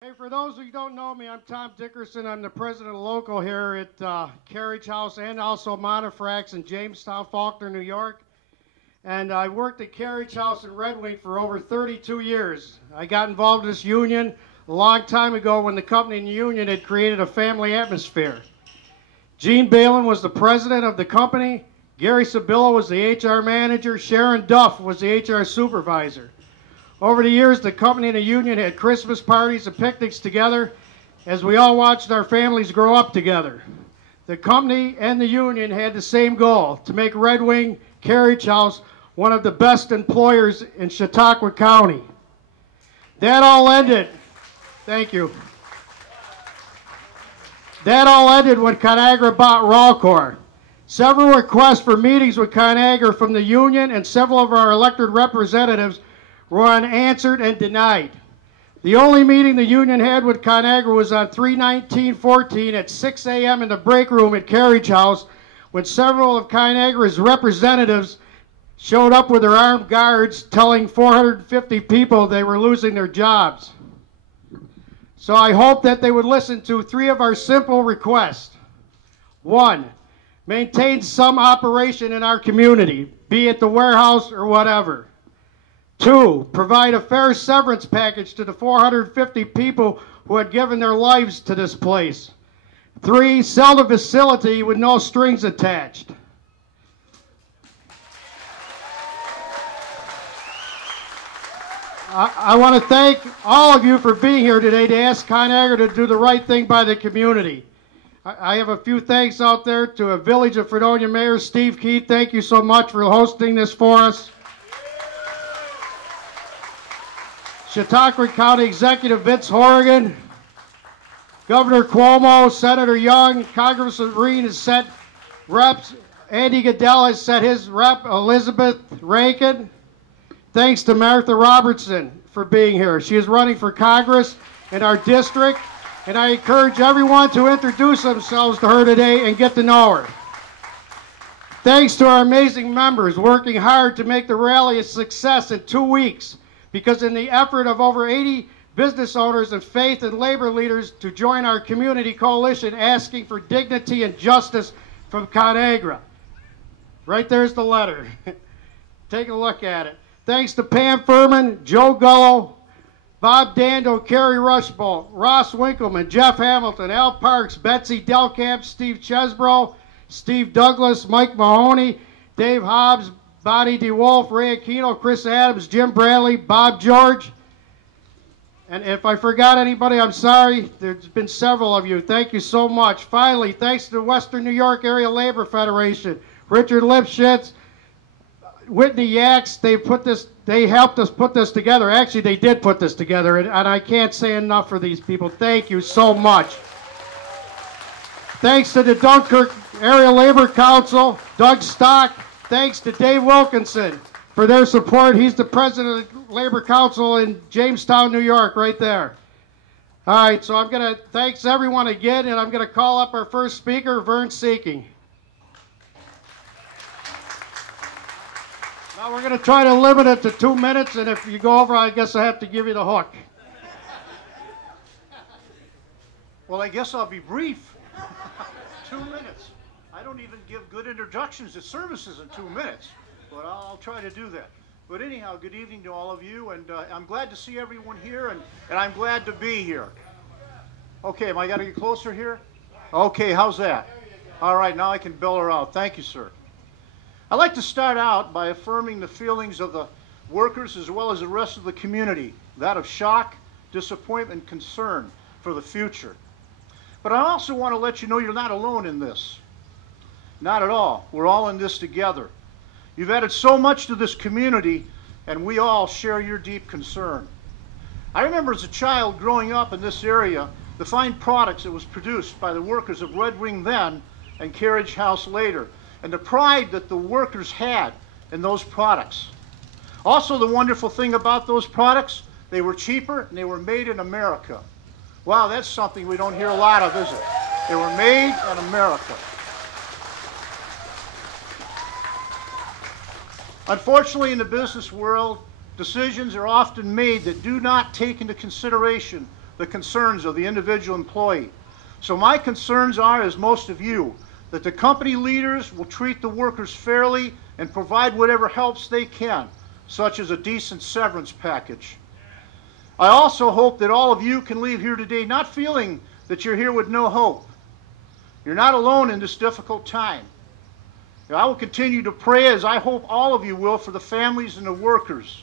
Hey, for those who don't know me, I'm Tom Dickerson. I'm the president of local here at Carriage House and also Monofrax in Jamestown, Faulkner, New York. And I worked at Carriage House in Red Wing for over 32 years. I got involved in this union a long time ago when the company and the union had created a family atmosphere. Gene Balin was the president of the company. Gary Sabilla was the HR manager. Sharon Duff was the HR supervisor. Over the years, the company and the union had Christmas parties and picnics together as we all watched our families grow up together. The company and the union had the same goal, to make Red Wing Carriage House one of the best employers in Chautauqua County. That all ended. Thank you. That all ended when ConAgra bought Rawcor. Several requests for meetings with ConAgra from the union and several of our elected representatives were unanswered and denied. The only meeting the union had with ConAgra was on 3/19/14 at 6 a.m. in the break room at Carriage House when several of ConAgra's representatives showed up with their armed guards telling 450 people they were losing their jobs. So I hope that they would listen to three of our simple requests. One, maintain some operation in our community, be it the warehouse or whatever. Two, provide a fair severance package to the 450 people who had given their lives to this place. Three, sell the facility with no strings attached. I want to thank all of you for being here today to ask ConAgra to do the right thing by the community. I have a few thanks out there to a Village of Fredonia Mayor Steve Keith. Thank you so much for hosting this for us. Chautauqua County Executive Vince Horrigan, Governor Cuomo, Senator Young, Congressman Ruiz has set reps. Andy Goodell has set his rep, Elizabeth Rankin. Thanks to Martha Robertson for being here. She is running for Congress in our district, and I encourage everyone to introduce themselves to her today and get to know her. Thanks to our amazing members working hard to make the rally a success in 2 weeks, because in the effort of over 80 business owners and faith and labor leaders to join our community coalition asking for dignity and justice from ConAgra. Right there's the letter. Take a look at it. Thanks to Pam Furman, Joe Gullo, Bob Dando, Kerry Rushbolt, Ross Winkleman, Jeff Hamilton, Al Parks, Betsy Delkamp, Steve Chesbro, Steve Douglas, Mike Mahoney, Dave Hobbs, Bonnie DeWolf, Ray Aquino, Chris Adams, Jim Bradley, Bob George. And if I forgot anybody, I'm sorry. There's been several of you. Thank you so much. Finally, thanks to the Western New York Area Labor Federation, Richard Lipschitz, Whitney Yaks. They helped us put this together. Actually, they did put this together, and I can't say enough for these people. Thank you so much. Thanks to the Dunkirk Area Labor Council, Doug Stock. Thanks to Dave Wilkinson for their support. He's the president of the Labor Council in Jamestown, New York, right there. All right, so I'm going to thanks everyone again, and I'm going to call up our first speaker, Vern Seeking. Now we're going to try to limit it to 2 minutes, and if you go over, I guess I have to give you the hook. Well, I guess I'll be brief. 2 minutes. I don't even give good introductions to services in 2 minutes, but I'll try to do that. But anyhow, good evening to all of you, and I'm glad to see everyone here, and I'm glad to be here. Okay, am I got to get closer here? Okay, how's that? All right, now I can bell her out. Thank you, sir. I'd like to start out by affirming the feelings of the workers as well as the rest of the community, that of shock, disappointment, concern for the future. But I also want to let you know you're not alone in this. Not at all. We're all in this together. You've added so much to this community, and we all share your deep concern. I remember as a child growing up in this area, the fine products that was produced by the workers of Red Wing then and Carriage House later, and the pride that the workers had in those products. Also, the wonderful thing about those products, they were cheaper and they were made in America. Wow, that's something we don't hear a lot of, is it? They were made in America. Unfortunately, in the business world, decisions are often made that do not take into consideration the concerns of the individual employee. So my concerns are, as most of you, that the company leaders will treat the workers fairly and provide whatever helps they can, such as a decent severance package. I also hope that all of you can leave here today not feeling that you're here with no hope. You're not alone in this difficult time. I will continue to pray, as I hope all of you will, for the families and the workers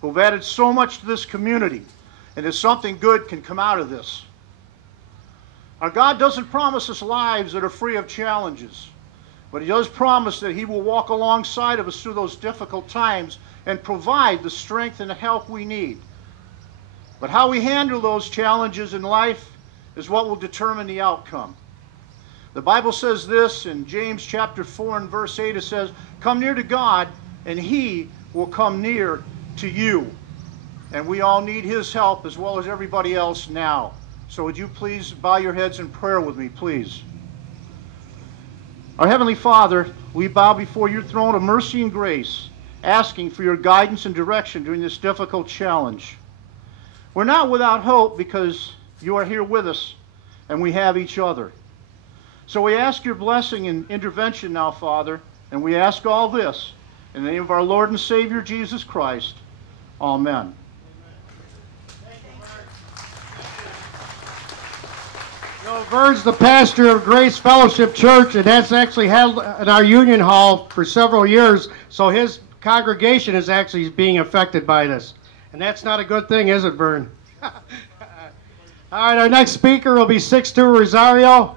who've added so much to this community, and that something good can come out of this. Our God doesn't promise us lives that are free of challenges, but He does promise that He will walk alongside of us through those difficult times and provide the strength and the help we need. But how we handle those challenges in life is what will determine the outcome. The Bible says this in James chapter 4 and verse 8. It says, "Come near to God, and He will come near to you." And we all need His help as well as everybody else now. So would you please bow your heads in prayer with me, please? Our Heavenly Father, we bow before your throne of mercy and grace, asking for your guidance and direction during this difficult challenge. We're not without hope because you are here with us and we have each other. So we ask your blessing and intervention now, Father, and we ask all this in the name of our Lord and Savior, Jesus Christ. Amen. You know, Vern's the pastor of Grace Fellowship Church, and that's actually held in our Union Hall for several years, so his congregation is actually being affected by this. And that's not a good thing, is it, Vern? All right, our next speaker will be 6'2" Rosario,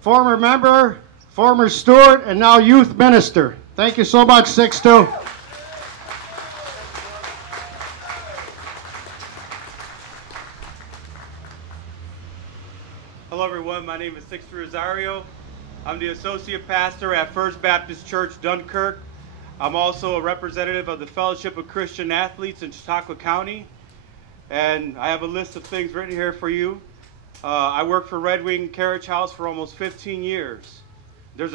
former member, former steward, and now youth minister. Thank you so much, 6'2". Hello everyone, my name is 6'2" Rosario. I'm the associate pastor at First Baptist Church, Dunkirk. I'm also a representative of the Fellowship of Christian Athletes in Chautauqua County. And I have a list of things written here for you. I worked for Red Wing Carriage House for almost 15 years. There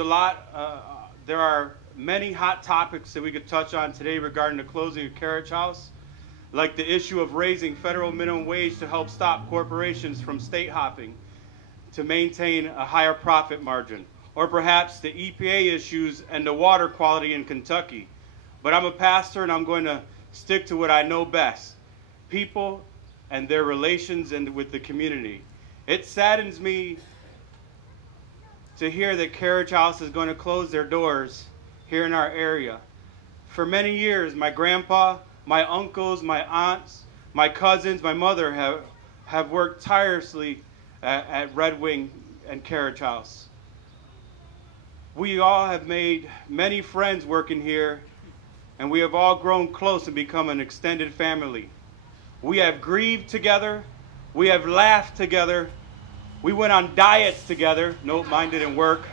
are many hot topics that we could touch on today regarding the closing of Carriage House, like the issue of raising federal minimum wage to help stop corporations from state hopping to maintain a higher profit margin, or perhaps the EPA issues and the water quality in Kentucky. But I'm a pastor and I'm going to stick to what I know best, people and their relations and with the community. It saddens me to hear that Carriage House is going to close their doors here in our area. For many years, my grandpa, my uncles, my aunts, my cousins, my mother have worked tirelessly at Red Wing and Carriage House. We all have made many friends working here, and we have all grown close and become an extended family. We have grieved together. We have laughed together. We went on diets together. Nope, mine didn't work.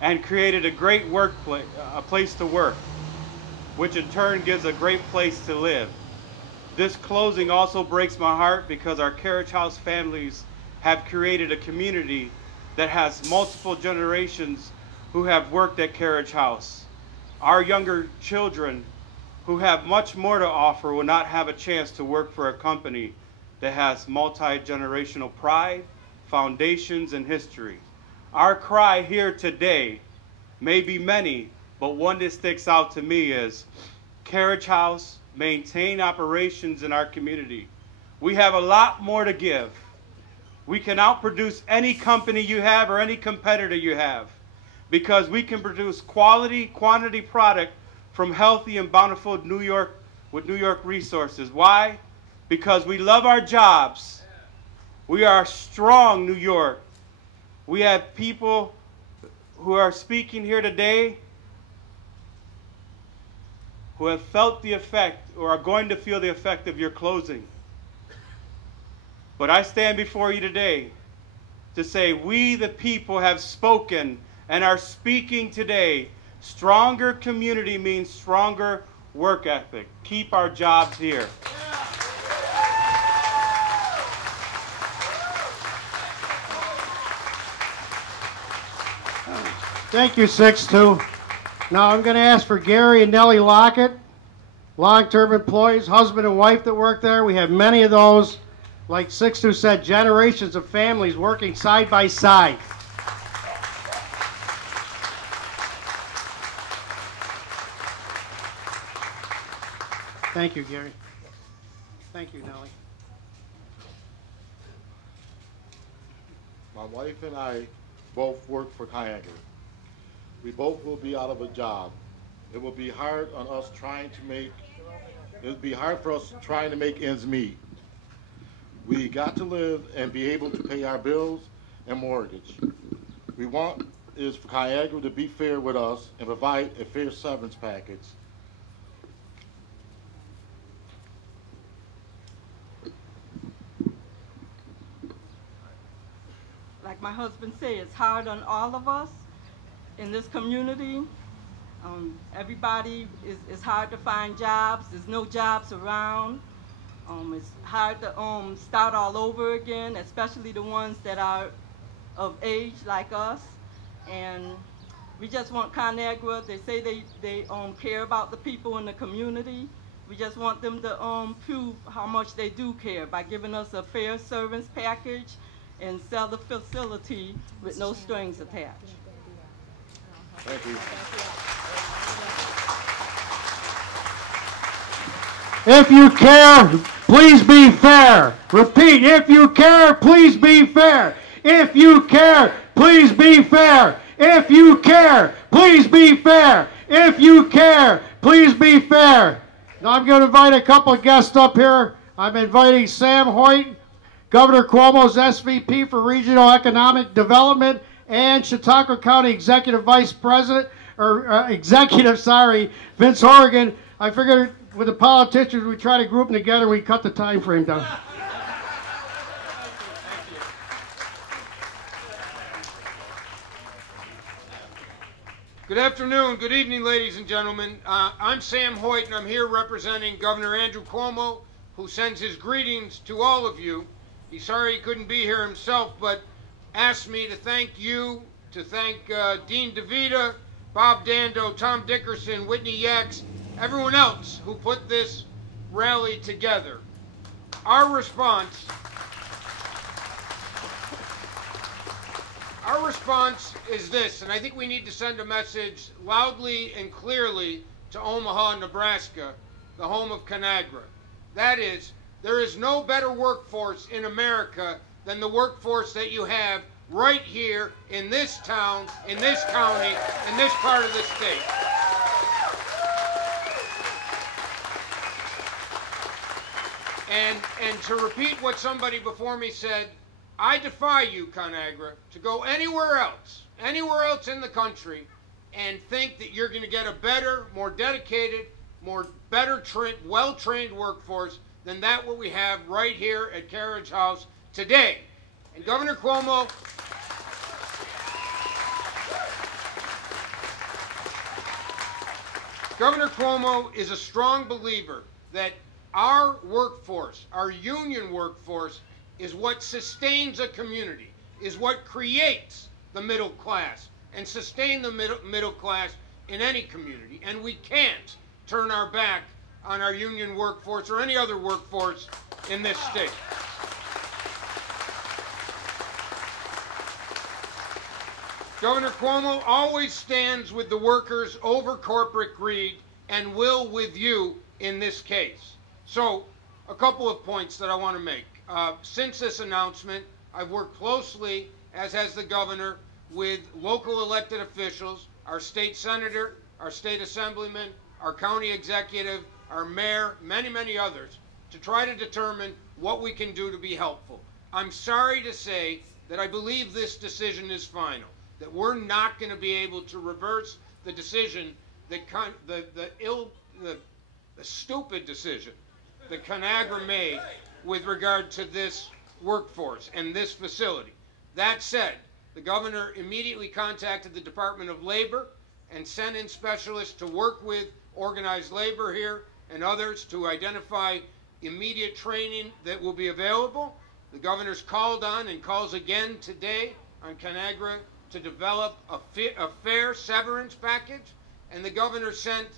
And created a great workplace, a place to work, which in turn gives a great place to live. This closing also breaks my heart because our Carriage House families have created a community that has multiple generations who have worked at Carriage House. Our younger children who have much more to offer will not have a chance to work for a company that has multi-generational pride, foundations, and history. Our cry here today may be many, but one that sticks out to me is Carriage House, maintain operations in our community. We have a lot more to give. We can outproduce any company you have or any competitor you have because we can produce quality, quantity product from healthy and bountiful New York with New York resources. Why? Because we love our jobs. We are strong, New York. We have people who are speaking here today who have felt the effect or are going to feel the effect of your closing. But I stand before you today to say we the people have spoken and are speaking today. Stronger community means stronger work ethic. Keep our jobs here. Thank you, 6'2". Now I'm going to ask for Gary and Nellie Lockett. long-term employees, husband and wife that work there. We have many of those, like Sixtu said, generations of families working side by side. Thank you, Gary. Thank you, Nellie. My wife and I both work for ConAgra. We both will be out of a job. It will be hard on us it would be hard for us trying to make ends meet. We got to live and be able to pay our bills and mortgage. We want is for ConAgra to be fair with us and provide a fair severance package. Like my husband said, it's hard on all of us in this community. Everybody is hard to find jobs. There's no jobs around. It's hard to start all over again, especially the ones that are of age like us. And we just want ConAgra. They say they care about the people in the community. We just want them to prove how much they do care by giving us a fair service package and sell the facility with no strings attached. Thank you. If you care, please be fair. Repeat, if you care, please be fair. If you care, please be fair. If you care, please be fair. If you care, please be fair. Now I'm going to invite a couple of guests up here. I'm inviting Sam Hoyt, Governor Cuomo's SVP for Regional Economic Development, and Chautauqua County Executive Vice President, Vince Horrigan. I figured with the politicians, we try to group them together, we cut the time frame down. Good afternoon, good evening, ladies and gentlemen. I'm Sam Hoyt, and I'm here representing Governor Andrew Cuomo, who sends his greetings to all of you. He's sorry he couldn't be here himself, but asked me to thank you, to thank Dean DeVita, Bob Dando, Tom Dickerson, Whitney Yax, everyone else who put this rally together. Our response is this, and I think we need to send a message loudly and clearly to Omaha, Nebraska, the home of ConAgra. That is, there is no better workforce in America than the workforce that you have right here in this town, in this county, in this part of the state. And to repeat what somebody before me said, I defy you, ConAgra, to go anywhere else in the country and think that you're going to get a better, more dedicated, well-trained workforce than that what we have right here at Carriage House today. And Governor Cuomo, is a strong believer that our workforce, our union workforce, is what sustains a community, is what creates the middle class, and sustain the middle class in any community. And we can't turn our back on our union workforce or any other workforce in this state. Governor Cuomo always stands with the workers over corporate greed and will with you in this case. So, a couple of points that I want to make. Since this announcement, I've worked closely, as has the governor, with local elected officials, our state senator, our state assemblyman, our county executive, our mayor, many, many others, to try to determine what we can do to be helpful. I'm sorry to say that I believe this decision is final, that we're not going to be able to reverse the decision, the stupid decision that ConAgra made with regard to this workforce and this facility. That said, the governor immediately contacted the Department of Labor and sent in specialists to work with organized labor here and others to identify immediate training that will be available. The governor's called on and calls again today on ConAgra to develop a fair severance package, and the governor sent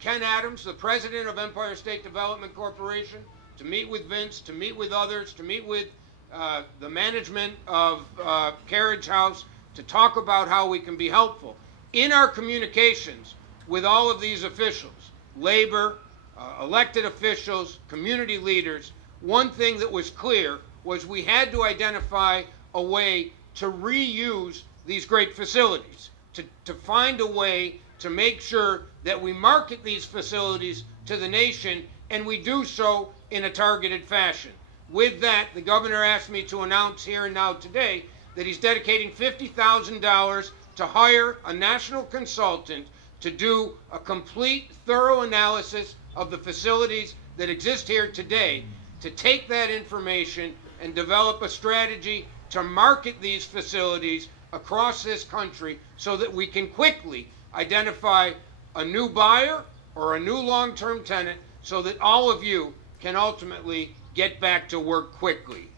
Ken Adams, the president of Empire State Development Corporation, to meet with Vince, to meet with others, to meet with the management of Carriage House, to talk about how we can be helpful. In our communications with all of these officials, labor, elected officials, community leaders, one thing that was clear was we had to identify a way to reuse these great facilities, to find a way to make sure that we market these facilities to the nation, and we do so in a targeted fashion. With that, the governor asked me to announce here and now today that he's dedicating $50,000 to hire a national consultant to do a complete, thorough analysis of the facilities that exist here today, to take that information and develop a strategy to market these facilities across this country so that we can quickly identify a new buyer or a new long-term tenant so that all of you can ultimately get back to work quickly.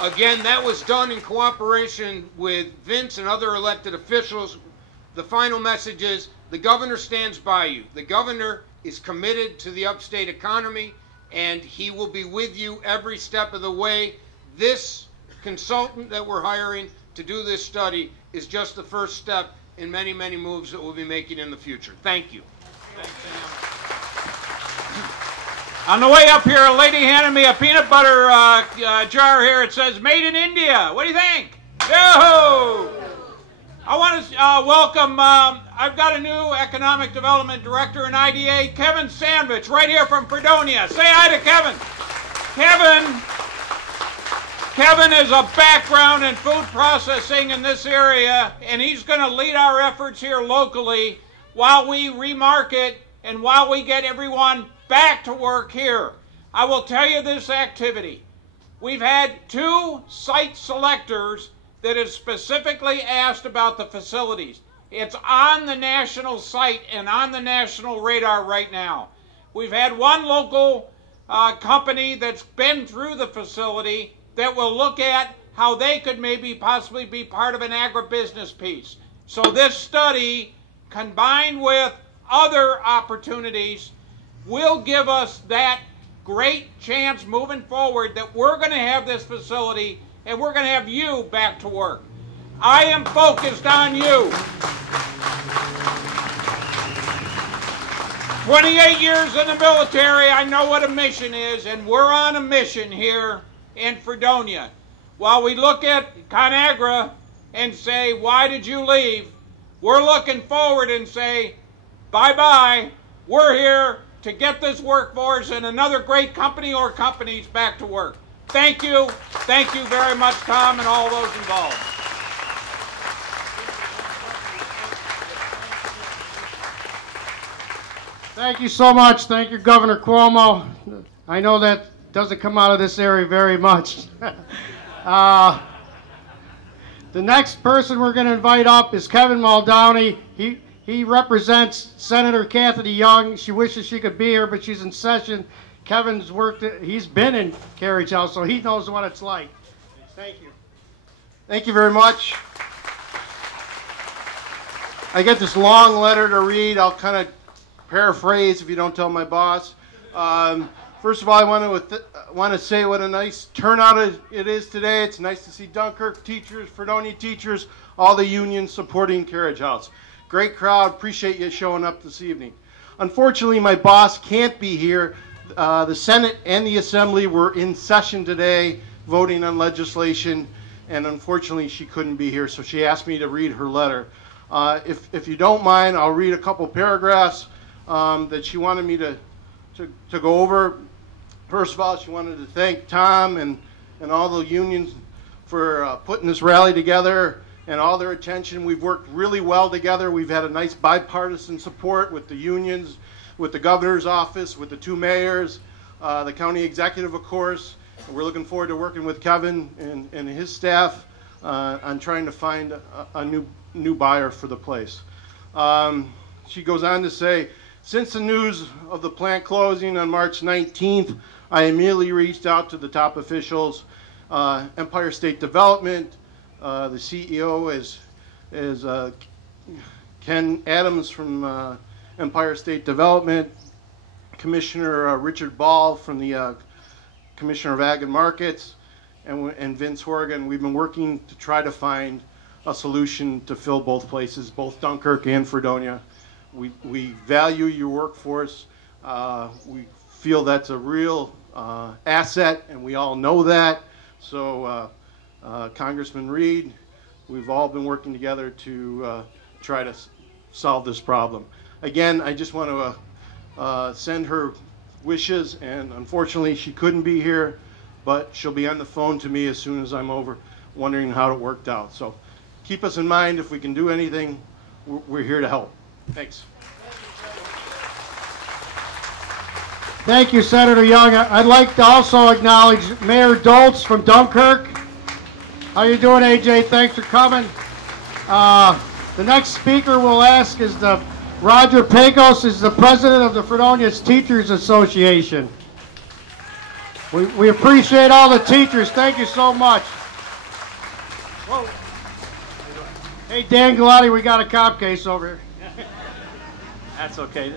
Again, that was done in cooperation with Vince and other elected officials. The final message is the governor stands by you. The governor is committed to the upstate economy, and he will be with you every step of the way. This consultant that we're hiring to do this study is just the first step in many, many moves that we'll be making in the future. Thank you. Thanks, Sam. On the way up here, a lady handed me a peanut butter jar here. It says, "Made in India." What do you think? Yo! I want to welcome, I've got a new Economic Development Director in IDA, Kevin Sandvich, right here from Fredonia. Say hi to Kevin. Kevin is a background in food processing in this area, and he's going to lead our efforts here locally while we remarket and while we get everyone back to work here. I will tell you this activity. We've had 2 site selectors that have specifically asked about the facilities. It's on the national site and on the national radar right now. We've had one local company that's been through the facility that will look at how they could maybe possibly be part of an agribusiness piece. So this study, combined with other opportunities, will give us that great chance moving forward that we're going to have this facility and we're going to have you back to work. I am focused on you. 28 years in the military, I know what a mission is, and we're on a mission here in Fredonia. While we look at ConAgra and say, why did you leave? We're looking forward and say, bye-bye. We're here to get this workforce and another great company or companies back to work. Thank you. Thank you very much, Tom, and all those involved. Thank you so much. Thank you, Governor Cuomo. I know that doesn't come out of this area very much. The next person we're going to invite up is Kevin Muldowney. He represents Senator Cassidy Young. She wishes she could be here, but she's in session. Kevin's worked, he's been in Carriage House, so he knows what it's like. Thank you. Thank you very much. I get this long letter to read. I'll kind of paraphrase if you don't tell my boss. First of all, I want to say what a nice turnout it is today. It's nice to see Dunkirk teachers, Fredonia teachers, all the unions supporting Carriage House. Great crowd. Appreciate you showing up this evening. Unfortunately, my boss can't be here. The Senate and the Assembly were in session today voting on legislation, and unfortunately she couldn't be here, so she asked me to read her letter. If you don't mind, I'll read a couple paragraphs that she wanted me to go over. First of all, she wanted to thank Tom and all the unions for putting this rally together and all their attention. We've worked really well together. We've had a nice bipartisan support with the unions, with the governor's office, with the 2 mayors, the county executive, of course. We're looking forward to working with Kevin and his staff on trying to find a new buyer for the place. She goes on to say, since the news of the plant closing on March 19th, I immediately reached out to the top officials Empire State Development. The CEO is Ken Adams from Empire State Development. Commissioner Richard Ball from the Commissioner of Ag and Markets, and Vince Horgan. We've been working to try to find a solution to fill both places, both Dunkirk and Fredonia. We value your workforce. We feel that's a real asset, and we all know that. So Congressman Reed, we've all been working together to try to solve this problem. Again, I just want to send her wishes, and unfortunately she couldn't be here, but she'll be on the phone to me as soon as I'm over, wondering how it worked out. So keep us in mind. If we can do anything, we're here to help. Thanks. Thank you, Senator Young. I'd like to also acknowledge Mayor Doltz from Dunkirk. How you doing, AJ? Thanks for coming. The next speaker we'll ask is Roger Pecos, is the president of the Fredonia Teachers Association. We appreciate all the teachers. Thank you so much. Whoa. Hey, Dan Galati, we got a cop case over here. That's okay.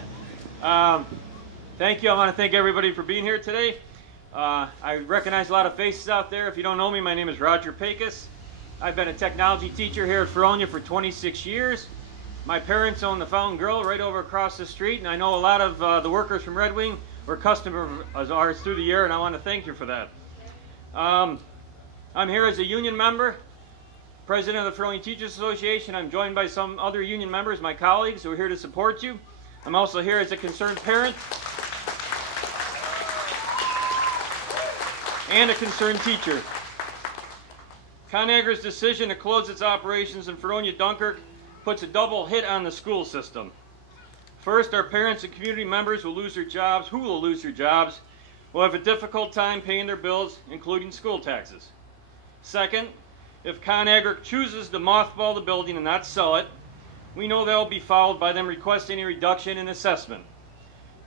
Thank you. I want to thank everybody for being here today. I recognize a lot of faces out there. If you don't know me, my name is Roger Pecos. I've been a technology teacher here at Fredonia for 26 years. My parents own the Fountain Grill right over across the street, and I know a lot of the workers from Red Wing were customers of ours through the year, and I want to thank you for that. I'm here as a union member, president of the Fredonia Teachers Association. I'm joined by some other union members, my colleagues, who are here to support you. I'm also here as a concerned parent and a concerned teacher. ConAgra's decision to close its operations in Fredonia Dunkirk puts a double hit on the school system. First, our parents and community members will lose their jobs, will have a difficult time paying their bills, including school taxes. Second, if ConAgra chooses to mothball the building and not sell it, we know that will be followed by them requesting a reduction in assessment.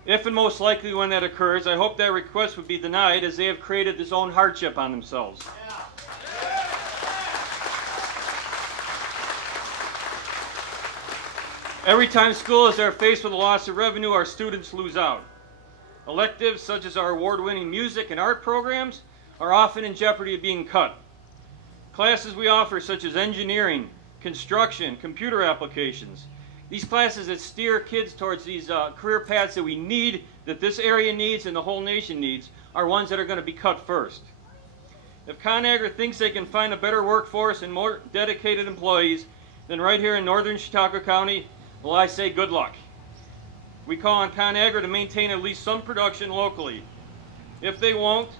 If and most likely when that occurs, I hope that request would be denied, as they have created this own hardship on themselves. Every time schools are faced with a loss of revenue, our students lose out. Electives such as our award-winning music and art programs are often in jeopardy of being cut. Classes we offer such as engineering, construction, computer applications, these classes that steer kids towards these career paths that we need, that this area needs and the whole nation needs, are ones that are going to be cut first. If ConAgra thinks they can find a better workforce and more dedicated employees than right here in northern Chautauqua County, well, I say good luck. We call on ConAgra to maintain at least some production locally. If they won't,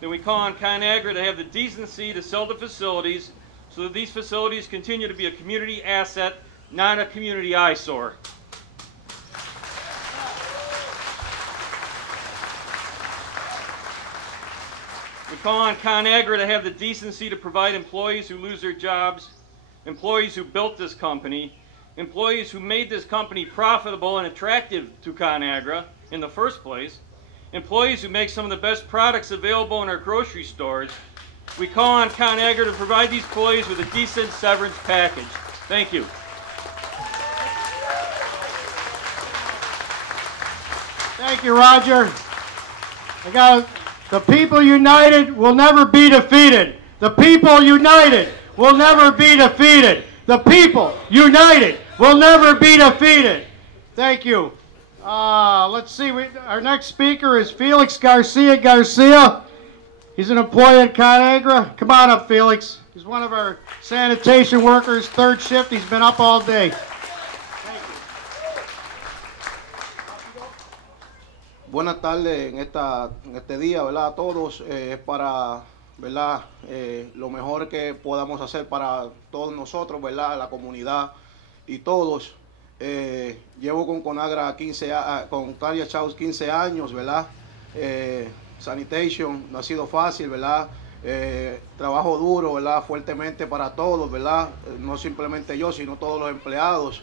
then we call on ConAgra to have the decency to sell the facilities so that these facilities continue to be a community asset, not a community eyesore. We call on ConAgra to have the decency to provide employees who lose their jobs, employees who built this company, employees who made this company profitable and attractive to ConAgra in the first place, employees who make some of the best products available in our grocery stores. We call on ConAgra to provide these employees with a decent severance package. Thank you. Thank you, Roger. The people united will never be defeated. The people united will never be defeated. The people united will never be defeated. Thank you. Let's see. Our next speaker is Felix Garcia. He's an employee at ConAgra. Come on up, Felix. He's one of our sanitation workers, third shift. He's been up all day. Buenas tardes en este día, ¿verdad? A todos, para, ¿verdad? Lo mejor que podamos hacer para todos nosotros, ¿verdad? La comunidad y todos. Llevo con ConAgra con ConAgra Jobs 15 años, ¿verdad? Sanitation no ha sido fácil, ¿verdad? Trabajo duro, ¿verdad? Fuertemente para todos, ¿verdad? No simplemente yo, sino todos los empleados.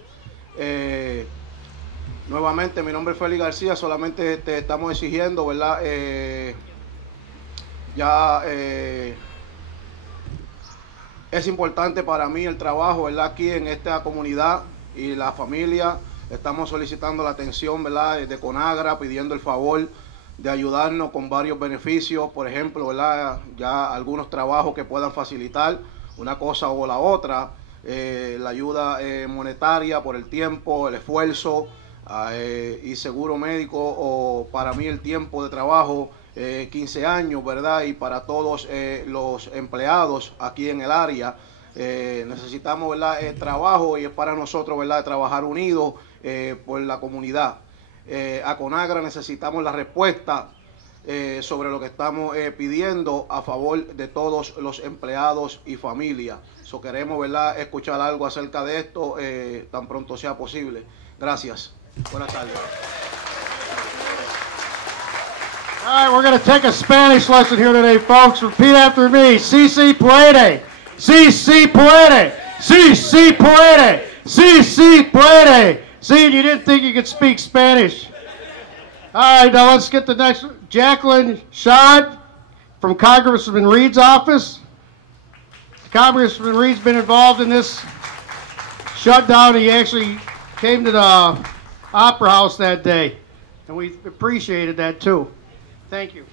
Nuevamente, mi nombre es Félix García, solamente estamos exigiendo, ¿verdad? Es importante para mí el trabajo, ¿verdad? Aquí en esta comunidad y la familia. Estamos solicitando la atención, ¿verdad?, de ConAgra, pidiendo el favor de ayudarnos con varios beneficios, por ejemplo, ¿verdad?, ya algunos trabajos que puedan facilitar una cosa o la otra, la ayuda monetaria por el tiempo, el esfuerzo y seguro médico, o para mí el tiempo de trabajo, 15 años, ¿verdad?, y para todos los empleados aquí en el área. Necesitamos, ¿verdad?, trabajo, y es para nosotros, ¿verdad?, trabajar unidos por la comunidad. A ConAgra necesitamos la respuesta sobre lo que estamos pidiendo a favor de todos los empleados y familia. Queremos, ¿verdad?, escuchar algo acerca de esto tan pronto sea posible. Gracias. Buenas tardes. All right, we're going to take a Spanish lesson here today, folks. Repeat after me. Sí, sí, puede. Sí, sí, puede. Sí, sí, puede. Sí, sí, puede. See, you didn't think you could speak Spanish. All right, now let's get the next one. Jacqueline Schad from Congressman Reed's office. Congressman Reed's been involved in this shutdown. He actually came to the Opera House that day, and we appreciated that too. Thank you.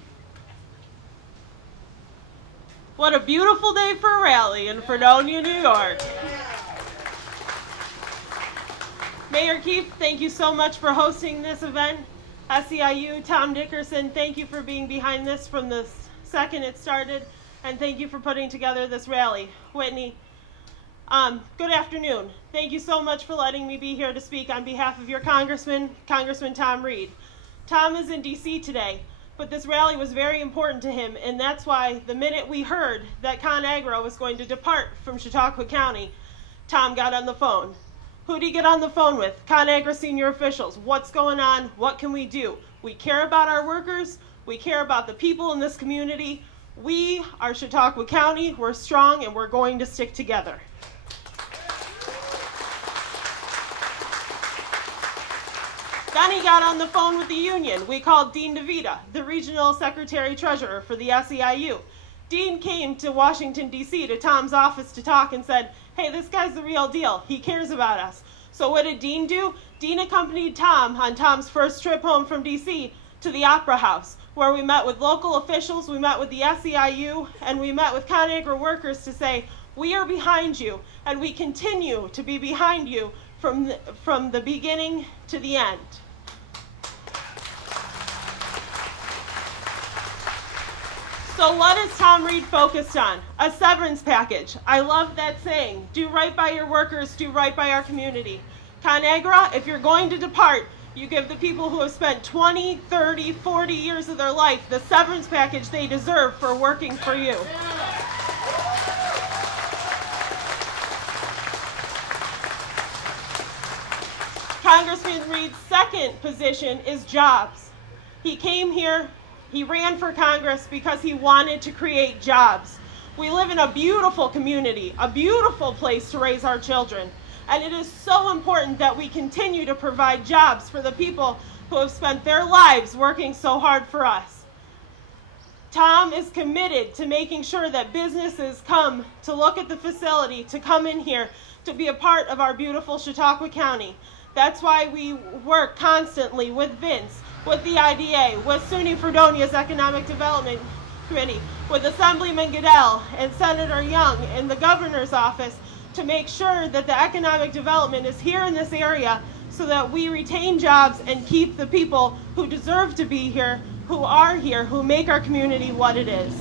What a beautiful day for a rally in Fredonia, New York. Mayor Keefe, thank you so much for hosting this event. SEIU, Tom Dickerson, thank you for being behind this from the second it started, and thank you for putting together this rally. Whitney, good afternoon. Thank you so much for letting me be here to speak on behalf of your Congressman Tom Reed. Tom is in D.C. today, but this rally was very important to him, and that's why the minute we heard that ConAgra was going to depart from Chautauqua County, Tom got on the phone. Who did he get on the phone with? ConAgra senior officials. What's going on? What can we do? We care about our workers. We care about the people in this community. We are Chautauqua County. We're strong, and we're going to stick together. Then he got on the phone with the union. We called Dean DeVita, the regional secretary-treasurer for the SEIU. Dean came to Washington, D.C., to Tom's office to talk and said, hey, this guy's the real deal. He cares about us. So what did Dean do? Dean accompanied Tom on Tom's first trip home from D.C. to the Opera House, where we met with local officials, we met with the SEIU, and we met with ConAgra workers to say, we are behind you, and we continue to be behind you from the beginning to the end. So what is Tom Reed focused on? A severance package. I love that saying. Do right by your workers, do right by our community. ConAgra, if you're going to depart, you give the people who have spent 20, 30, 40 years of their life the severance package they deserve for working for you. Congressman Reed's second position is jobs. He came here. He ran for Congress because he wanted to create jobs. We live in a beautiful community, a beautiful place to raise our children, and it is so important that we continue to provide jobs for the people who have spent their lives working so hard for us. Tom is committed to making sure that businesses come to look at the facility, to come in here, to be a part of our beautiful Chautauqua County. That's why we work constantly with Vince, with the IDA, with SUNY Fredonia's Economic Development Committee, with Assemblyman Goodell and Senator Young in the governor's office to make sure that the economic development is here in this area so that we retain jobs and keep the people who deserve to be here, who are here, who make our community what it is.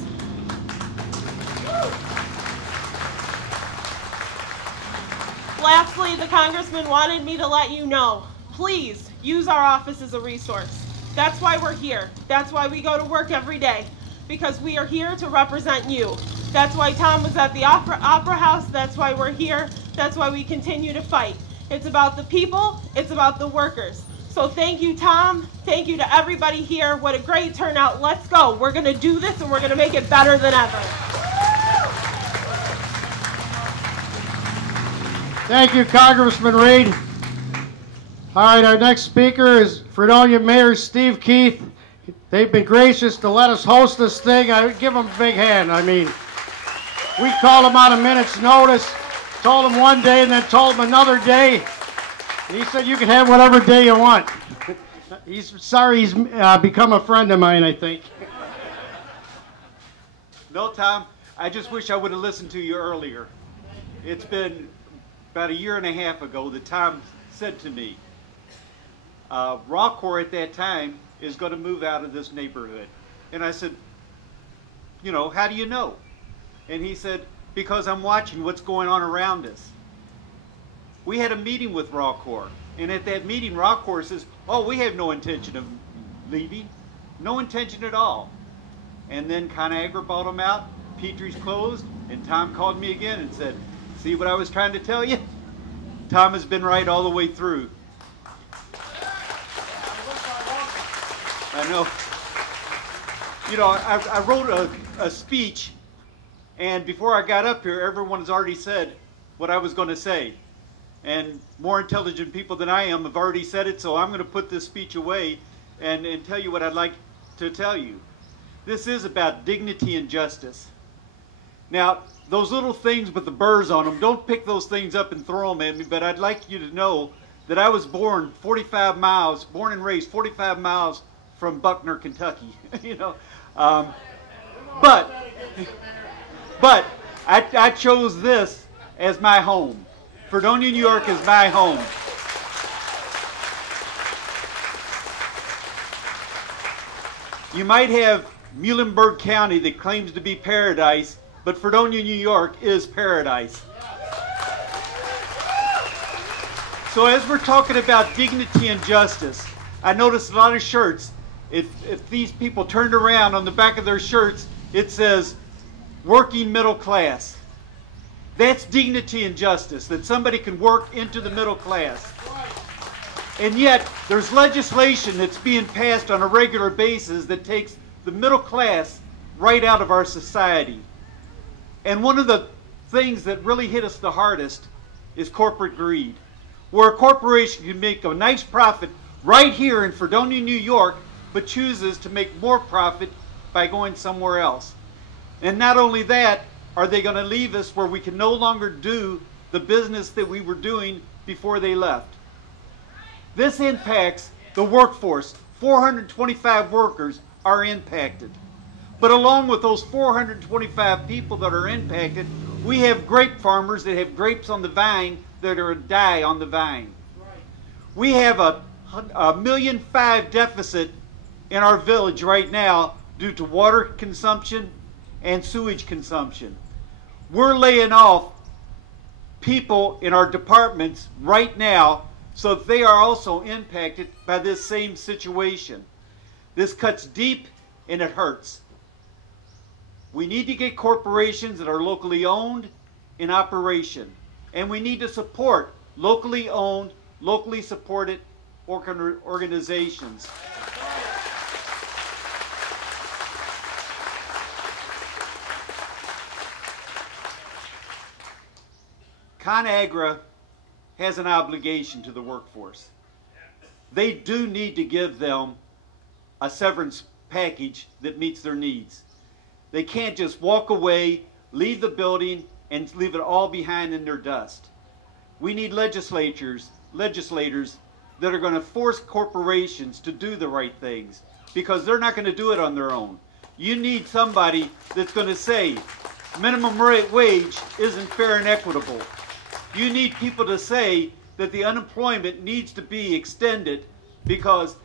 Lastly, the congressman wanted me to let you know, please use our office as a resource. That's why we're here. That's why we go to work every day, because we are here to represent you. That's why Tom was at the Opera House. That's why we're here. That's why we continue to fight. It's about the people. It's about the workers. So thank you, Tom. Thank you to everybody here. What a great turnout. Let's go. We're going to do this, and we're going to make it better than ever. Thank you, Congressman Reed. All right, our next speaker is Fredonia Mayor Steve Keith. They've been gracious to let us host this thing. I would give them a big hand. I mean, We called him on a minute's notice, told him one day and then told him another day. And he said, you can have whatever day you want. He's sorry he's become a friend of mine, I think. No, Tom, I just wish I would have listened to you earlier. It's been about a year and a half ago that Tom said to me, Rockcore at that time is going to move out of this neighborhood. And I said, you know, how do you know? And he said, because I'm watching what's going on around us. We had a meeting with Rockcore, and at that meeting, Rockcore says, oh, we have no intention of leaving. No intention at all. And then ConAgra bought them out, Petrie's closed, and Tom called me again and said, see what I was trying to tell you? Tom has been right all the way through. I know. You know, I wrote a speech, and before I got up here, everyone has already said what I was going to say. And more intelligent people than I am have already said it, so I'm going to put this speech away and tell you what I'd like to tell you. This is about dignity and justice. Now, those little things with the burrs on them, don't pick those things up and throw them at me, but I'd like you to know that I was born and raised 45 miles from Buckner, Kentucky. You know, but I chose this as my home. Fredonia, New York is my home. You might have Muhlenberg County that claims to be paradise, but Fredonia, New York is paradise. So as we're talking about dignity and justice, I noticed a lot of shirts. If these people turned around, on the back of their shirts, it says, working middle class. That's dignity and justice, that somebody can work into the middle class. And yet, there's legislation that's being passed on a regular basis that takes the middle class right out of our society. And one of the things that really hit us the hardest is corporate greed, where a corporation can make a nice profit right here in Fredonia, New York, but chooses to make more profit by going somewhere else. And not only that, are they going to leave us where we can no longer do the business that we were doing before they left? This impacts the workforce. 425 workers are impacted. But along with those 425 people that are impacted, we have grape farmers that have grapes on the vine that are die on the vine. We have a $1.5 million deficit in our village right now due to water consumption and sewage consumption. We're laying off people in our departments right now so that they are also impacted by this same situation. This cuts deep and it hurts. We need to get corporations that are locally owned in operation. And we need to support locally owned, locally supported organizations. ConAgra has an obligation to the workforce. They do need to give them a severance package that meets their needs. They can't just walk away, leave the building, and leave it all behind in their dust. We need legislators that are going to force corporations to do the right things, because they're not going to do it on their own. You need somebody that's going to say minimum wage isn't fair and equitable. You need people to say that the unemployment needs to be extended, because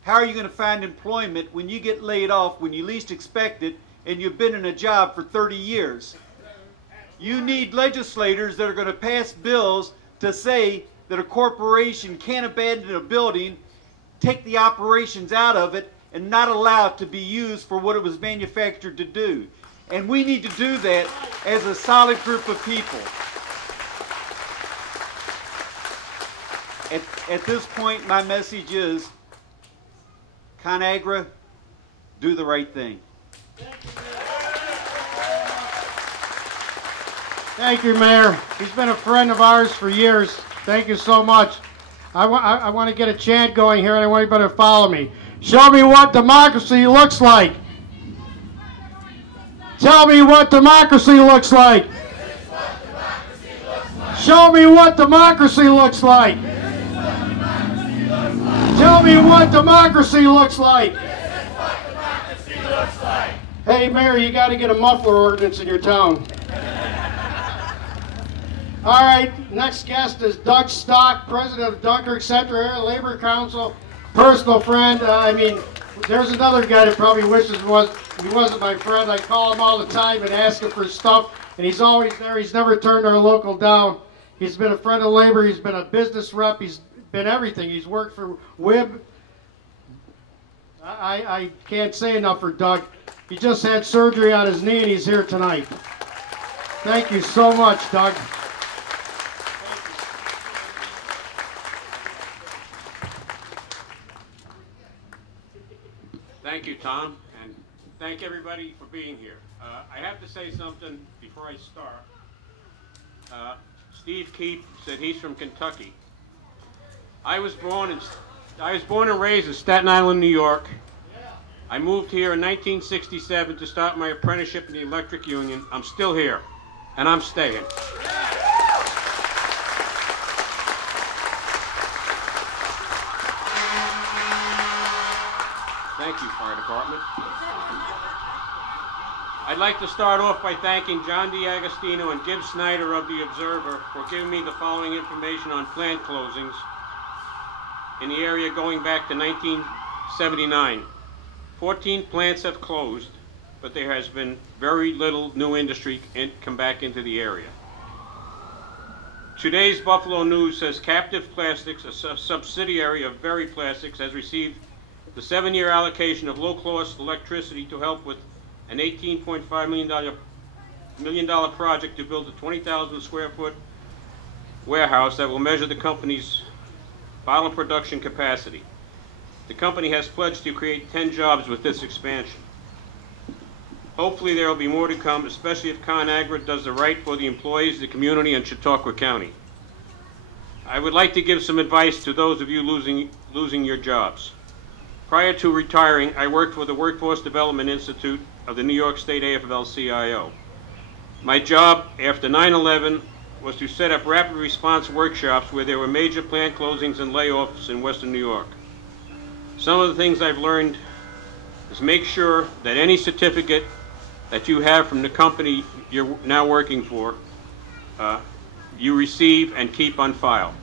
how are you going to find employment when you get laid off when you least expect it and you've been in a job for 30 years? You need legislators that are going to pass bills to say that a corporation can't abandon a building, take the operations out of it, and not allow it to be used for what it was manufactured to do. And we need to do that as a solid group of people. At this point, my message is, ConAgra, do the right thing. Thank you, Mayor. He's been a friend of ours for years. Thank you so much. I want to get a chant going here, and I want everybody to follow me. Show me what democracy looks like. Tell me what democracy looks like. Show me what democracy looks like. Tell me what democracy looks like. Hey, Mayor, you got to get a muffler ordinance in your town. All right, next guest is Doug Stock, president of Dunkirk Central Area Labor Council, personal friend. There's another guy that probably wishes he wasn't my friend. I call him all the time and ask him for stuff, and he's always there. He's never turned our local down. He's been a friend of labor. He's been a business rep. He's been everything. He's worked for WIB. I can't say enough for Doug. He just had surgery on his knee, and he's here tonight. Thank you so much, Doug. Thank you, Tom, and thank everybody for being here. I have to say something before I start. Steve Keefe said he's from Kentucky. I was born and raised in Staten Island, New York. I moved here in 1967 to start my apprenticeship in the electric union. I'm still here, and I'm staying. Thank you, Fire Department. I'd like to start off by thanking John DiAgostino and Gibb Snyder of The Observer for giving me the following information on plant closings in the area going back to 1979. 14 plants have closed, but there has been very little new industry come back into the area. Today's Buffalo News says Captive Plastics, a subsidiary of Berry Plastics, has received the 7-year allocation of low-cost electricity to help with an $18.5 million project to build a 20,000 square foot warehouse that will measure the company's bottle production capacity. The company has pledged to create 10 jobs with this expansion. Hopefully there will be more to come, especially if ConAgra does the right for the employees, the community, and Chautauqua County. I would like to give some advice to those of you losing your jobs. Prior to retiring, I worked for the Workforce Development Institute of the New York State AFL-CIO. My job after 9/11 was to set up rapid response workshops where there were major plant closings and layoffs in Western New York. Some of the things I've learned is make sure that any certificate that you have from the company you're now working for, you receive and keep on file.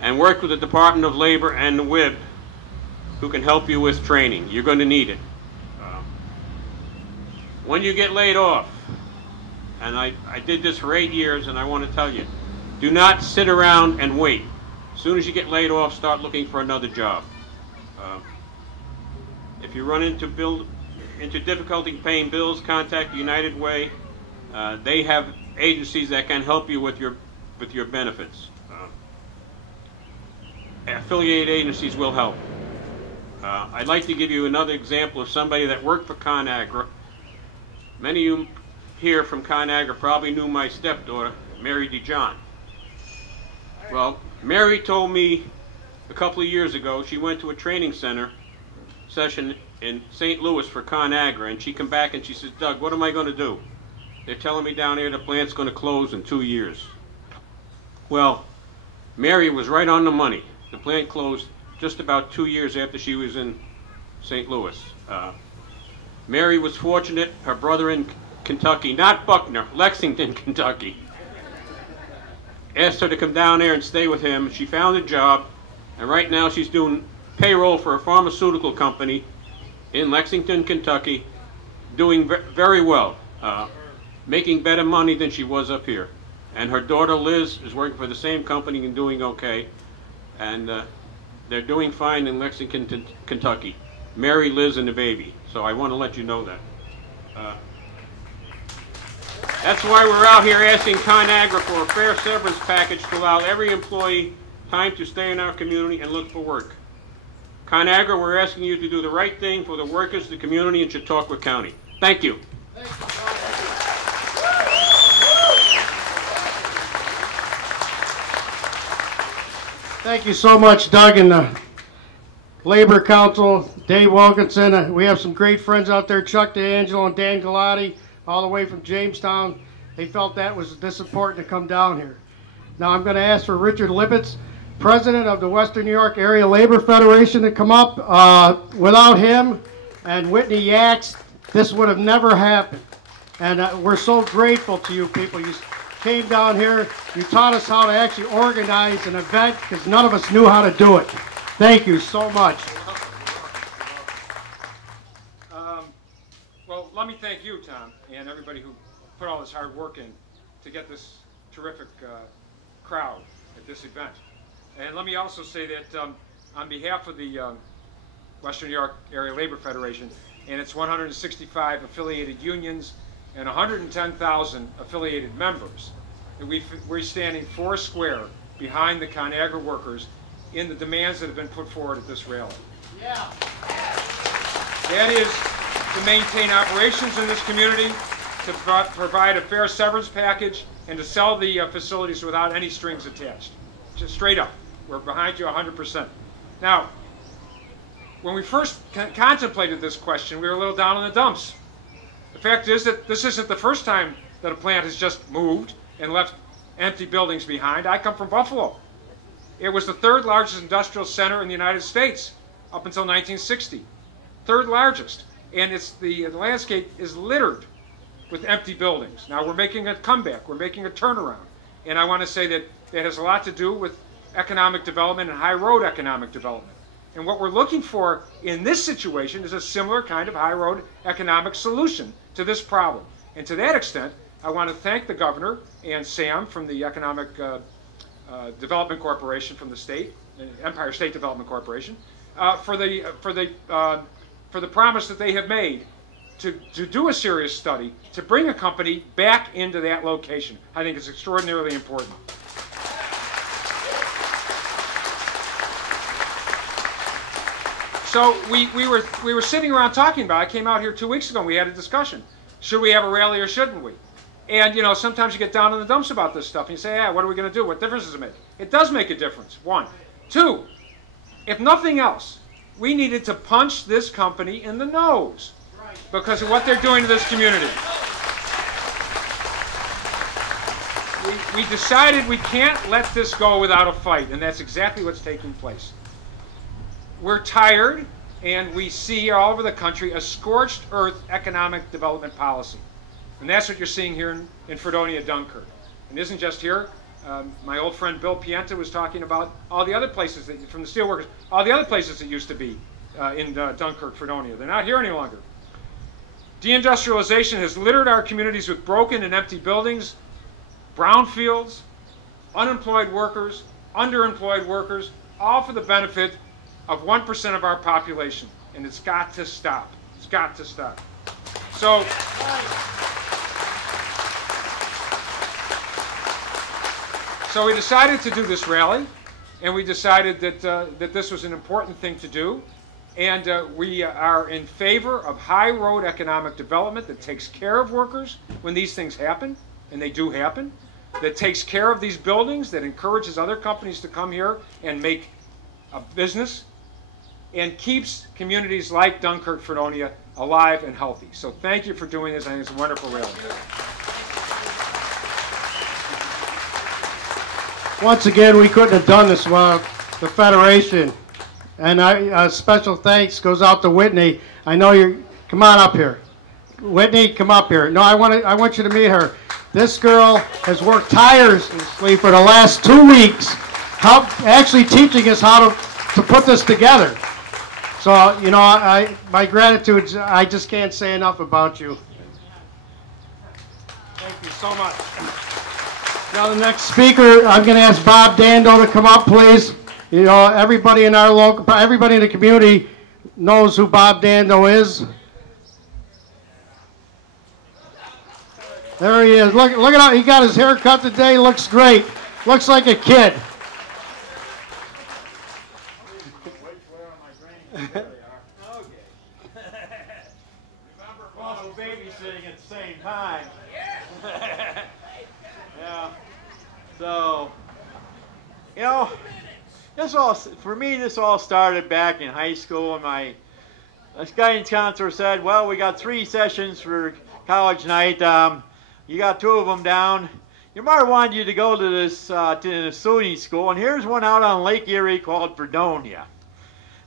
And work with the Department of Labor and the WIB, who can help you with training. You're going to need it. When you get laid off, and I did this for 8 years, and I want to tell you, do not sit around and wait. As soon as you get laid off, start looking for another job. If you run into difficulty paying bills, contact United Way. They have agencies that can help you with your benefits. Affiliated agencies will help. I'd like to give you another example of somebody that worked for ConAgra. Many of you here from ConAgra probably knew my stepdaughter, Mary DeJohn. Well, Mary told me a couple of years ago she went to a training center session in St. Louis for ConAgra, and she come back and she says, Doug, what am I going to do? They're telling me down here the plant's going to close in 2 years. Well, Mary was right on the money. The plant closed just about 2 years after she was in St. Louis. Mary was fortunate. Her brother in Kentucky, not Buckner, Lexington, Kentucky, asked her to come down there and stay with him. She found a job, and right now she's doing payroll for a pharmaceutical company in Lexington, Kentucky, doing very well, making better money than she was up here. And her daughter Liz is working for the same company and doing okay, and they're doing fine in Lexington, Kentucky. Mary, Liz, and the baby. So I want to let you know that. That's why we're out here asking ConAgra for a fair severance package to allow every employee time to stay in our community and look for work. ConAgra, we're asking you to do the right thing for the workers, the community, and Chautauqua County. Thank you. Thank you so much, Doug. And Labor Council, Dave Wilkinson. We have some great friends out there, Chuck DeAngelo and Dan Galati, all the way from Jamestown. They felt that was this important to come down here. Now I'm going to ask for Richard Lippitz, President of the Western New York Area Labor Federation, to come up. Without him and Whitney Yaks, this would have never happened. And we're so grateful to you people. You came down here, you taught us how to actually organize an event because none of us knew how to do it. Thank you so much. Well, let me thank you, Tom, and everybody who put all this hard work in to get this terrific crowd at this event. And let me also say that on behalf of the Western New York Area Labor Federation and its 165 affiliated unions and 110,000 affiliated members, we're standing four square behind the ConAgra workers in the demands that have been put forward at this rally. Yeah. That is to maintain operations in this community, to provide a fair severance package, and to sell the facilities without any strings attached. Just straight up. We're behind you 100%. Now, when we first contemplated this question, we were a little down in the dumps. The fact is that this isn't the first time that a plant has just moved and left empty buildings behind. I come from Buffalo. It was the third largest industrial center in the United States up until 1960. Third largest. And the landscape is littered with empty buildings. Now we're making a comeback. We're making a turnaround. And I want to say that that has a lot to do with economic development and high road economic development. And what we're looking for in this situation is a similar kind of high road economic solution to this problem. And to that extent, I want to thank the governor and Sam from the Economic Development Corporation from the state, Empire State Development Corporation, for the promise that they have made to do a serious study to bring a company back into that location. I think it's extraordinarily important. So we were sitting around talking about it. I came out here 2 weeks ago and we had a discussion. Should we have a rally or shouldn't we? And, you know, sometimes you get down in the dumps about this stuff and you say, yeah, what are we going to do? What difference does it make? It does make a difference, one. Two, if nothing else, we needed to punch this company in the nose because of what they're doing to this community. We decided we can't let this go without a fight, and that's exactly what's taking place. We're tired, and we see all over the country a scorched earth economic development policy. And that's what you're seeing here in Fredonia, Dunkirk. And it isn't just here. My old friend Bill Pienta was talking about all the other places, from the steelworkers, all the other places that used to be in Dunkirk, Fredonia. They're not here any longer. Deindustrialization has littered our communities with broken and empty buildings, brownfields, unemployed workers, underemployed workers, all for the benefit of 1% of our population. And it's got to stop. It's got to stop. So we decided to do this rally, and we decided that this was an important thing to do. And we are in favor of high road economic development that takes care of workers when these things happen, and they do happen, that takes care of these buildings, that encourages other companies to come here and make a business, and keeps communities like Dunkirk, Fredonia alive and healthy. So thank you for doing this. I think it's a wonderful rally. Once again, we couldn't have done this without the Federation. And special thanks goes out to Whitney. I know you're, come on up here. Whitney, come up here. No, I want you to meet her. This girl has worked tirelessly for the last 2 weeks, actually teaching us how to put this together. So, you know, my gratitude, I just can't say enough about you. Thank you so much. Now the next speaker, I'm going to ask Bob Dando to come up, please. You know, everybody in everybody in the community knows who Bob Dando is. There he is. Look at how he got his hair cut today. Looks great. Looks like a kid. Also babysitting at the same time. Yeah. So, you know, For me, this all started back in high school, and my guidance counselor said, well, we got 3 sessions for college night. You got 2 of them down. Your mother wanted you to go to this to the SUNY school, and here's one out on Lake Erie called Fredonai.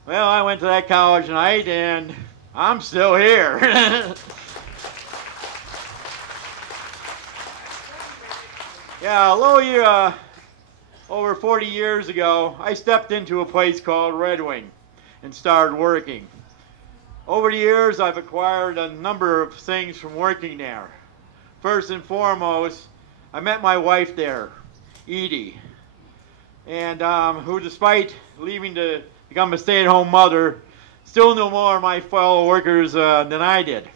Well, I went to that college night, and I'm still here. Yeah, a little year, over 40 years ago, I stepped into a place called Red Wing and started working. Over the years, I've acquired a number of things from working there. First and foremost, I met my wife there, Edie, and who, despite leaving to become a stay-at-home mother, still knew more of my fellow workers than I did.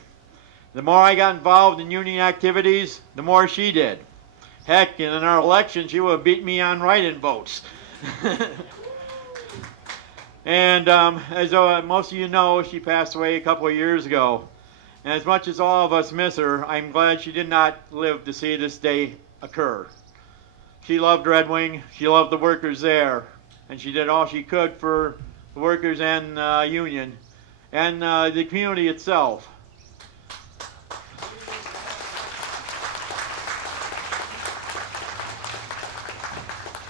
The more I got involved in union activities, the more she did. Heck, in our election, she would have beat me on write-in votes. And as most of you know, she passed away a couple of years ago. And as much as all of us miss her, I'm glad she did not live to see this day occur. She loved Red Wing, she loved the workers there, and she did all she could for the workers and union and the community itself.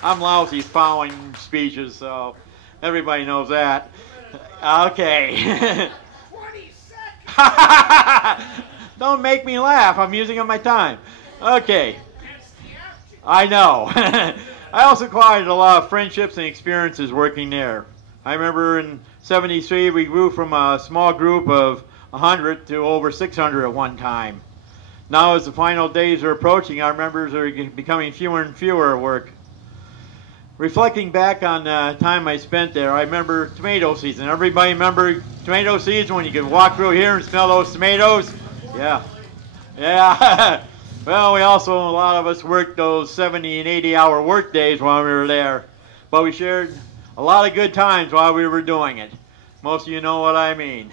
I'm lousy following speeches, so everybody knows that. Okay. 20 seconds. Don't make me laugh. I'm using up my time. Okay. I know. I also acquired a lot of friendships and experiences working there. I remember in '73 we grew from a small group of 100 to over 600 at one time. Now as the final days are approaching, our members are becoming fewer and fewer at work. Reflecting back on the time I spent there, I remember tomato season. Everybody remember tomato season when you could walk through here and smell those tomatoes? Yeah. Yeah. Well, we also, a lot of us worked those 70 and 80-hour work days while we were there. But we shared a lot of good times while we were doing it. Most of you know what I mean.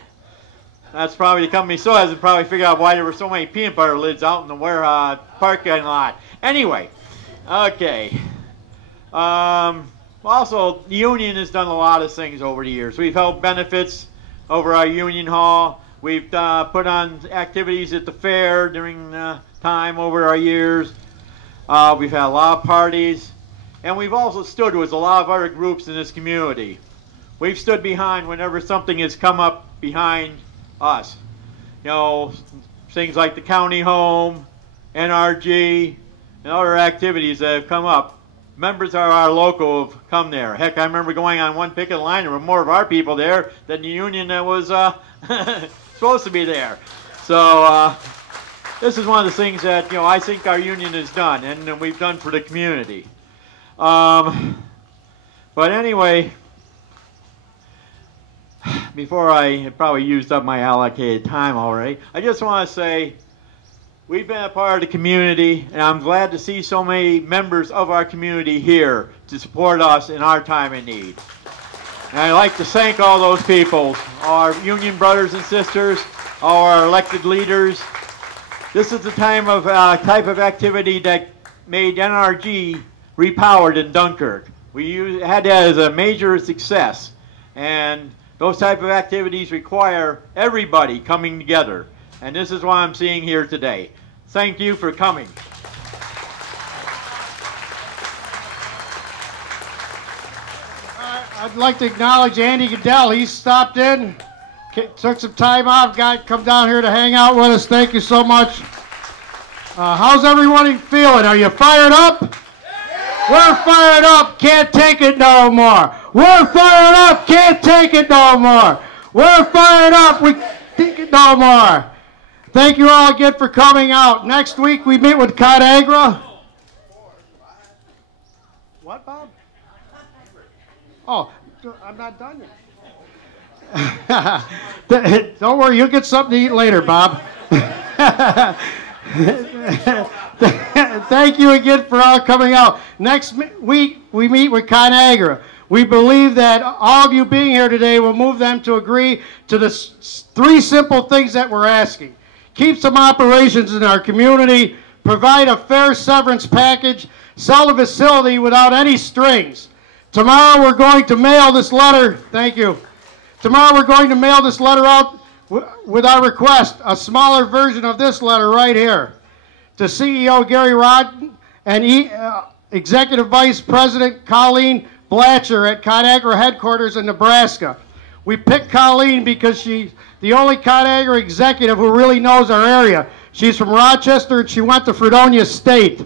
That's probably the company still hasn't probably figured out why there were so many peanut butter lids out in the parking lot. Anyway, okay. Also, the union has done a lot of things over the years. We've held benefits over our union hall. We've put on activities at the fair during time over our years. We've had a lot of parties. And we've also stood with a lot of other groups in this community. We've stood behind whenever something has come up behind us. You know, things like the county home, NRG, and other activities that have come up. Members of our local have come there. Heck, I remember going on one picket line, there were more of our people there than the union that was supposed to be there. So this is one of the things that, you know, I think our union has done, and we've done for the community. But anyway, before I probably used up my allocated time already, I just want to say we've been a part of the community, and I'm glad to see so many members of our community here to support us in our time of need. And I'd like to thank all those people, our union brothers and sisters, all our elected leaders. This is the type of activity that made NRG repowered in Dunkirk. We had that as a major success, and those type of activities require everybody coming together. And this is what I'm seeing here today. Thank you for coming. I'd like to acknowledge Andy Goodell. He stopped in, took some time off, come down here to hang out with us. Thank you so much. How's everyone feeling? Are you fired up? We're fired up. Can't take it no more. We're fired up. Can't take it no more. We're fired up. We can't take it no more. Thank you all again for coming out. Next week we meet with ConAgra. What, Bob? Oh, I'm not done yet. Don't worry, you'll get something to eat later, Bob. Thank you again for all coming out. Next week we meet with ConAgra. We believe that all of you being here today will move them to agree to the 3 simple things that we're asking. Keep some operations in our community, provide a fair severance package, sell the facility without any strings, Tomorrow we're going to mail this letter. Thank you. Tomorrow we're going to mail this letter out with our request, a smaller version of this letter right here, to CEO Gary Rodden and Executive Vice President Colleen Blatcher at ConAgra headquarters in Nebraska. We picked Colleen because she's the only ConAgra executive who really knows our area. She's from Rochester and she went to Fredonai State.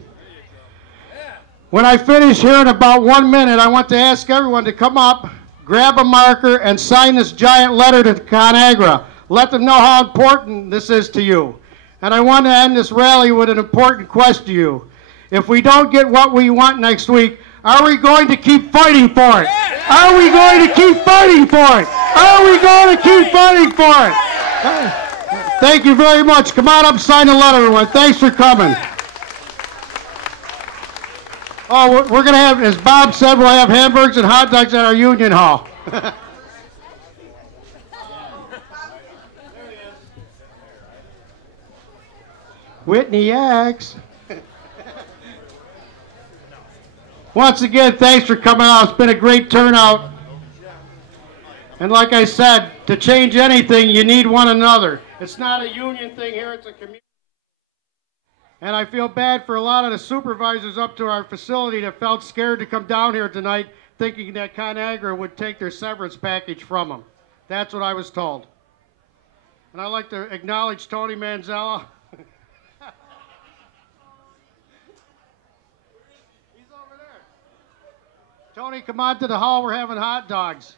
When I finish here in about 1 minute, I want to ask everyone to come up, grab a marker, and sign this giant letter to ConAgra. Let them know how important this is to you. And I want to end this rally with an important question to you. If we don't get what we want next week, are we going to keep fighting for it? Are we going to keep fighting for it? Are we going to keep fighting for it? Thank you very much. Come on up, sign the letter, everyone. Thanks for coming. Oh, we're going to have, as Bob said, we'll have hamburgers and hot dogs at our Union Hall. Whitney X. Once again, thanks for coming out. It's been a great turnout. And like I said, to change anything, you need one another. It's not a union thing here, it's a community. And I feel bad for a lot of the supervisors up to our facility that felt scared to come down here tonight thinking that ConAgra would take their severance package from them. That's what I was told. And I'd like to acknowledge Tony Manzella. He's over there. Tony, come on to the hall. We're having hot dogs.